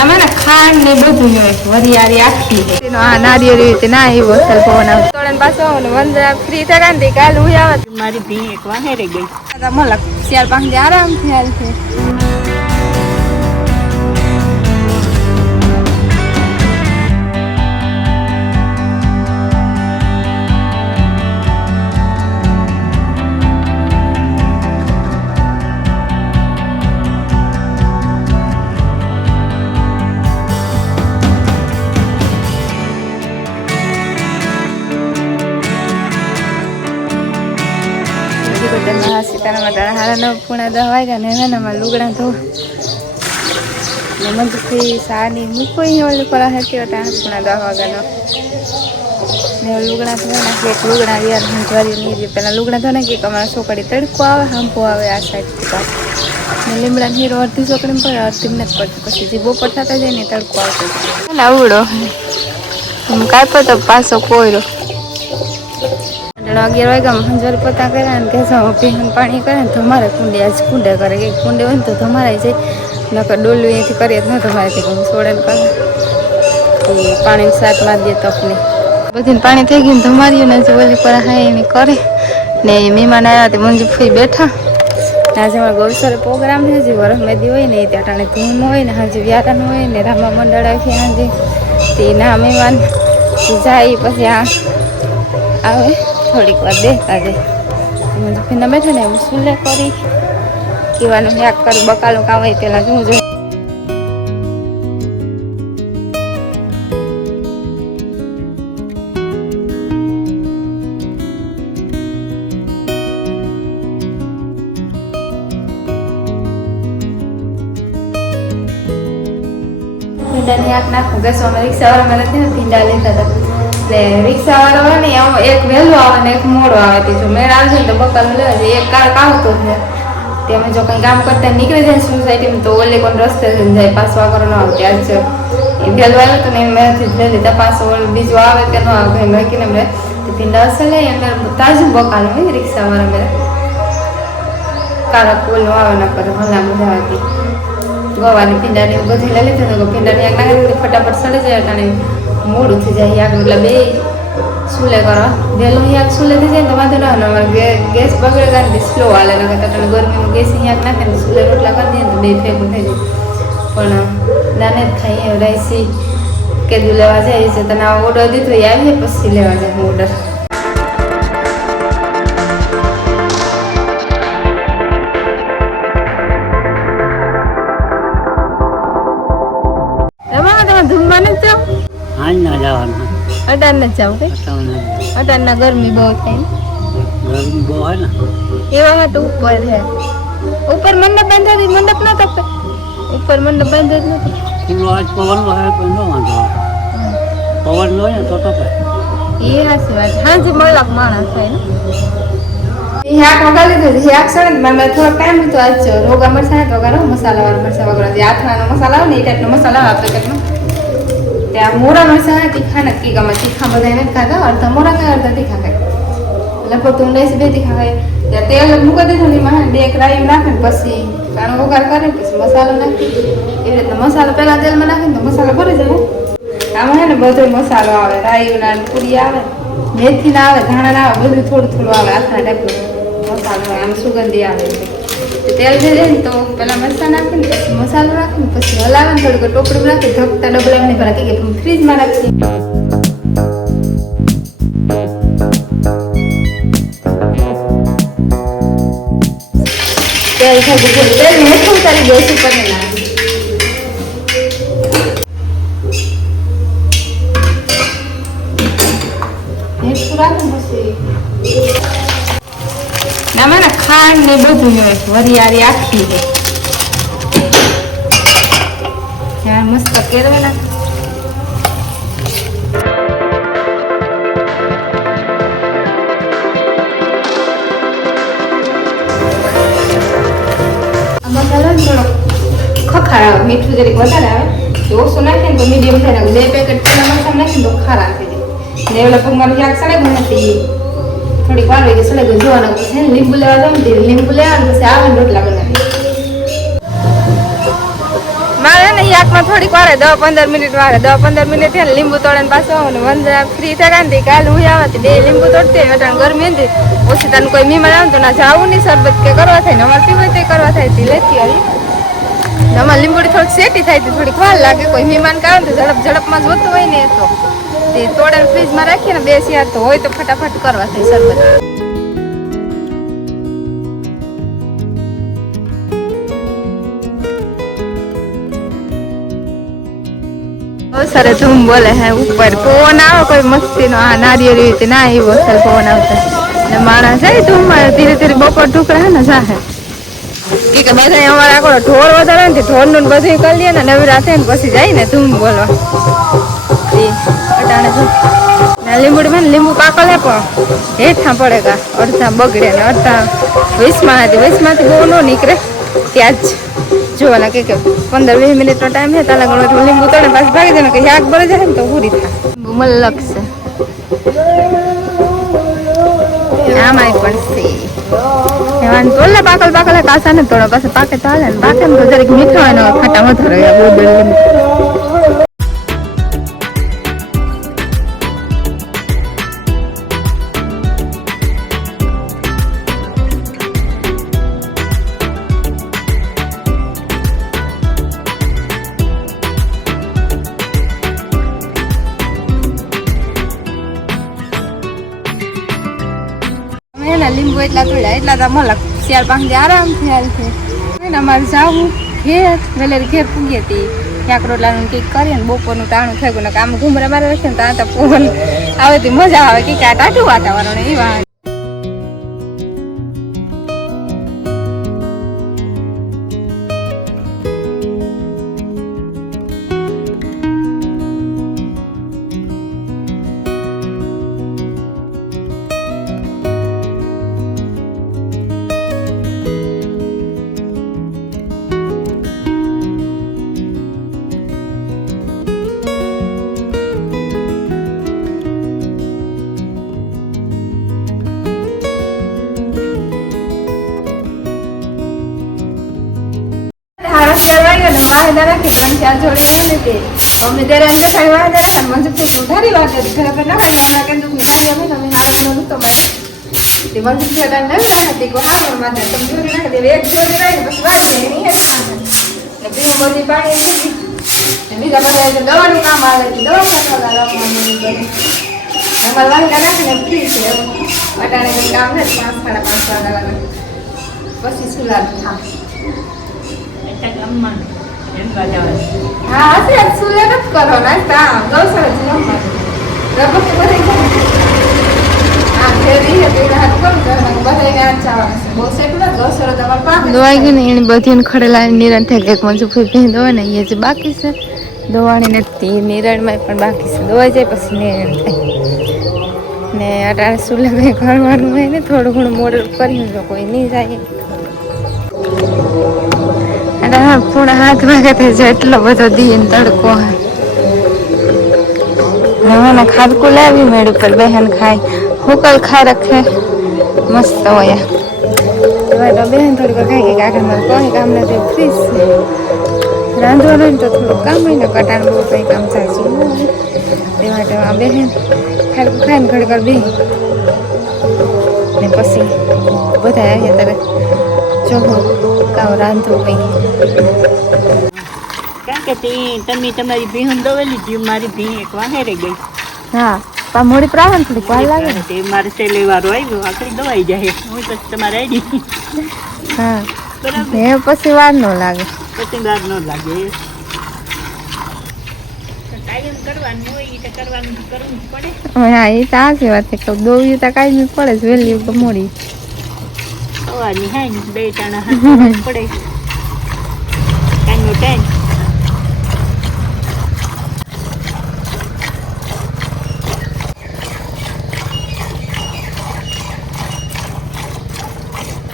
આમાં ખાંડ ને બધું હોય વરિયાળી આખી આ નારિયેળ રીતે ના એવો અસલ પવન આવે તોડન પાછો વંદરા ફ્રી થયા ને કાલ હું આવત મારી ભી એક વાર હેરે ગઈ મલક 4-5 આરામ થયા છે સીતાના માટે હારા 9:10 વાગ્યા ને એનામાં લુગડા ધો મંદથી સાની મૂકો ઓલું કરા હતી 9:10 વાગ્યાનો ને લુગડા ધોવા નાખી એક લુગડા યાર જરી નહીં પેલા લુગડા ધોને કે અમારા છોકરી તડકો આવે હાંપો આવે આ સાઈડ ને લીમડા હીરો અડધી છોકરી પડે અડધી નથી પડતી પછી જે બપોર થતા જાય ને તડકો આવતો આવડો કાપ્યો તો પાછો કોયરો 11 વાગ્યામાં હંજર પોતા કર્યા ને ઘેસા પીહન પાણી કરે ને તમારે કુંડે આજ કુંડે કરે કે કુંડે હોય ને તો તમારે જાય નકર ડોલું અહીંથી કરીએ જ ન તમારેથી હું સોડન કરે એ પાણી સાત મારી દે તપને બધીને પાણી થઈ ગયું ને તમારી ને ઓલી પર હા એની કરે ને મહેમાન આવ્યા તે મંજુફઈ બેઠા આજે અમારા ગૌસરે પ્રોગ્રામ છે જે વરસ મેદી હોય ને ત્યાં ટાણે ધૂમ હોય ને હાજે વ્યારાન હોય ને રામા મંડળ આવી હાજે તે ના મહેમાન જાય પછી આ આવે થોડીક વાર દેખતા જાય મંજુફીને બેઠા ને હું સુલે કરી કીવાનું યાક કરું બકાલું કામ હોય પેલા શું જોઈએ ભીંડાની આંખ નાખું ઘસવામાં રિક્ષાવાળા નથી ને ભીંડા લેતા હતા એટલે રિક્ષાવાળો હોય ને એક વહેલો આવે ને એક મોડો આવે તે જો મેળ આવશે ને તો બકાલ લેવા જાય એક કાર આવતો છે તે અમે જો કંઈ કામ કરતા નીકળી જાય સોસાયટીમાં તો ઓલે કોઈ રસ્તે જાય પાછો આગળ ન આવતી આજ એ વહેલો આવ્યો તો ને મેંથી લઈ લીધા પાછો બીજો આવે કે ન આવે ભાઈ મૂકીને મેં તો ભીંડા હશે લઈ અંદર તાજું બકાલ હોય રિક્ષાવાળા મેં કાળા પુલ આવે ના કરે ભલા મજા હતી ગવાની ભીંડાની બધી લઈ લીધું તો ભીંડાની આગ નાખી ફટાફટ સડી જાય અને મોડું થઈ જાય આગ એટલે બે સુલે કરો વહેલું આગ સુલે થઈ જાય તો વાંધો ના અમારે ગેસ બગડે કાઢી સ્લો હાલે ના કરતા તમે ગરમીનું ગેસ આગ નાખે ને સુલે રોટલા કરી દઈએ તો બે ફેંકું થઈ જાય પણ દાને જ ખાઈએ રાઈસી કેદું લેવા જાય છે તને ઓર્ડર દીધો એ આવીએ પછી લેવા જાય ઓર્ડર ધૂમવા નથી જાવ હાલ ના જવાનું અટાર નથી જાવ કે અટારના ગરમી બહુ થાય ગરમી બહુ હોય ને એવામાં તો ઉપર છે ઉપર મંડપ બાંધાતી મંડપ ન તપે ઉપર મંડપ બાંધે જ નથી ખુલ્લો આજ પવન હોય પણ ન વાંધો પવન ન હોય ને તો તપે એ હાસી વાત હાજી મળક માણસ થાય ને એ હાક વગાડી દીધું હાક સડે ને મારે થોડો ટાઈમ હતો આજ રોગા મરસા વગાડો મસાલાવાળા મરસા વગાડો આથાનો મસાલા આવે ને એ ટાઈપનો મસાલા આવે પેકેટનો ત્યાં મોરા મરસા તીખા નથી ગમે તીખા બધા એને ખાતા અડધા મોરા ખાય અડધા તીખા ખાય લગભગ તો ઊંડાઈ બે તીખા ખાય ત્યાં તેલ મૂકી દીધું ને એમાં બે રાયું નાખે ને પછી કાણો વઘાર કરે પછી મસાલો નાખી એવી રીતના મસાલો પહેલાં તેલમાં નાખે ને તો મસાલો ભરી જાય આમાં છે ને બધો મસાલો આવે રાયુના પૂરી આવે મેથી ના આવે ધાણા ના આવે બધું થોડું થોડું આવે આખા ટાઈપનું મસાલો આમ સુગંધી આવે છે તેલ થઈ જાય ને તો પેલા મરચાં નાખીને પછી મસાલો નાખીને પછી હલાવે ને થોડુંક ટોપડું નાખી ઢકતા ડબલા નહીં ભરા કે ફ્રીજમાં રાખી તેલ થઈ ગયું તેલ મીઠું કરી ગેસ ઉપર નાખી મીઠું રાખીને પછી આમાં ને ખાંડ ને બધું હોય વરિયાળી આખી છે ત્યાં મસ્ત કેરવેલા મસાલો થોડો ખખાર આવે મીઠું જરીક વધારે આવે તો ઓછું નાખે ને તો મીડિયમ થાય ને 2 પેકેટ પેલા મસાલા નાખીને તો ખારા થઈ જાય ને ઓલા પગમાં શાક સડે નથી થોડીક વાર હોય સળે જોવાના છે લીંબુ લેવા જાવ ને લીંબુ લેવાનું પછી આવે ને રોટલા બનાવી મારે ને યાકમાં થોડીક વારે 10-15 મિનિટ વારે 10-15 મિનિટ થયા લીંબુ તોડે પાછો આવું ને વંદરા ફ્રી થયા ને કાલે હું આવતી 2 લીંબુ તોડતી અટાણ ગરમી હતી ઓછી તને કોઈ મહેમાન આવે તો ના જાવું નહીં શરબત કે કરવા થાય ને અમારે પીવું તે કરવા થાય તે લેતી આવી અમારે લીંબુડી થોડીક સેટી થાય થોડીક વાર લાગે કોઈ મહેમાન આવે ને તો ઝડપમાં જોતું હોય ને તો તે તોડે ફ્રીજમાં રાખીએ ને 2 શિયાર તો હોય તો ફટાફટ કરવા થાય શરબત સરે ધૂમ બોલે હે ઉપર પવન આવે કોઈ મસ્તી નો આ નારિયેળ રીતે ના એવો સર પવન આવતા ને માણસ જાય ધૂમ ધીરે ધીરે બપોર ઢુકડા હે ને જાહે કે બધા અમારા આખો ઢોર વધારે ને ઢોર નું બધું કરી લે ને નવરા થાય ને પછી જાય ને ધૂમ બોલવા અટાણે લીંબુડીમાં લીંબુ પાકલ હે પણ હેઠા પડે કા અડધા બગડે ને અડધા વૈસમાંથી બહુ ન નીકળે ત્યાં જ જોવાના કે 15-20 મિનિટનો ટાઈમ છે તાલા ગણો લીંબુ તોડે પાછું ભાગી જાય કે શાક બળે જાય ને તો પૂરી થાય મલક છે આમાંય પણ છે એમાં તોડલે પાકલ કાસા ને તોડો પાછું પાકે તો હાલે ને પાકે ને તો જરીક મીઠો હોય ને ખાટા મથો રહે બહુ લીંબુ લીંબુ એટલા તોડ્યા એટલા તો મલક 4-5 આરામથી હાલ છે અમારે જાવું ઘેર વેલેરી ઘેર પૂગી હતી ક્યાંક રોટલાનું કંઈક કરીએ ને બપોરનું ટાણું થઈ ગયું ને આમ ઘૂમરે મારે રહેશે ને ત્યાં તો પવન આવે તો મજા આવે કે આ ટાઢું વાતાવરણ એવા વાહેદા રાખી 3-4 જોડી ને તે અમે ત્યારે અંદર ખાઈ વાહેદા રાખા મંજુ થઈ ઉધારી વાત હતી ઘરે પર ના ખાઈ અમે કેમ તું ઉધારી અમે તમે હારો નો તો મારે તે મંજુ થઈ હતા નવી રાખતી કો હારો માથે તમે જોડી રાખી દે એક જોડી રાખી બસ વાળી જાય ની ને પીવો બધી પાણી લીધી ને બીજા પાસે દવાનું કામ આવે છે દવા ખાતા રાખવાનું કરે અમાર વાહેદા રાખીને ફ્રી છે અટાણે કામ ને 5-5:30 વાગ્યા પછી સુલાનું હા હા હશે સુલે નથી કરો નાસ્તા ગૌસર જ રમવાનું રબર તો બધા હા ફેરી હે પેલા હાથ કોણ કરવાનું બધાને આ ચાવવાનું છે બહુ સેટું ના ગૌસર તમાર પાસે દવાઈ ગઈ ને એને બધીને ખડેલા નિરણ થઈ એક મંજુ ફૂઈ ભી દવા ને એ જે બાકી છે દવાની નથી નિરણમાં પણ બાકી છે દવાઈ જાય પછી નિરણ થાય ને અટાણે સુલે કઈ કરવાનું હોય ને થોડું ઘણું મોડું કર્યું તો કોઈ નહીં જાય પૂરા 7 વાગ્યા થઈ એટલો બધો દીન તડકો હવે ખાધકું લાવી મેળ ઉપર બહેન ખાય હુકલ ખાઈ રખે મસ્ત હોય બહેન થોડીક ખાઈ ગઈ કાકા મારે કોઈ કામ નથી ફ્રીજ છે રાંધવાનું તો થોડું કામ હોય ને કટાણ બહુ કંઈ કામ ચાલતું તે માટે બહેન ખાડકું ખાઈને ઘડી વાર બે ને પછી બધા આવ્યા ત્યારે જોવો કામ રાંધવું કંઈ કારણ કે તમે તમારી ભીહું દવેલી હતી મારી ભી એક વાહેરે ગઈ હા પણ મોડી પ્રાવણ થોડીક વાર લાગે ને તે મારે સેલે વારો આવ્યો આખરી દવાઈ જાય હું પછી તમારે આવી હા બરાબર એ પછી વાર ન લાગે પછી વાર ન લાગે કાયમ કરવાનું હોય એ તો કરવું જ પડે હા એ તો સાચી વાત છે કે દોવી તો કાંઈ પડે જ વહેલી કે મોડી સવારની હાઈ 2 ટાણા હાથ પડે ટાઈમ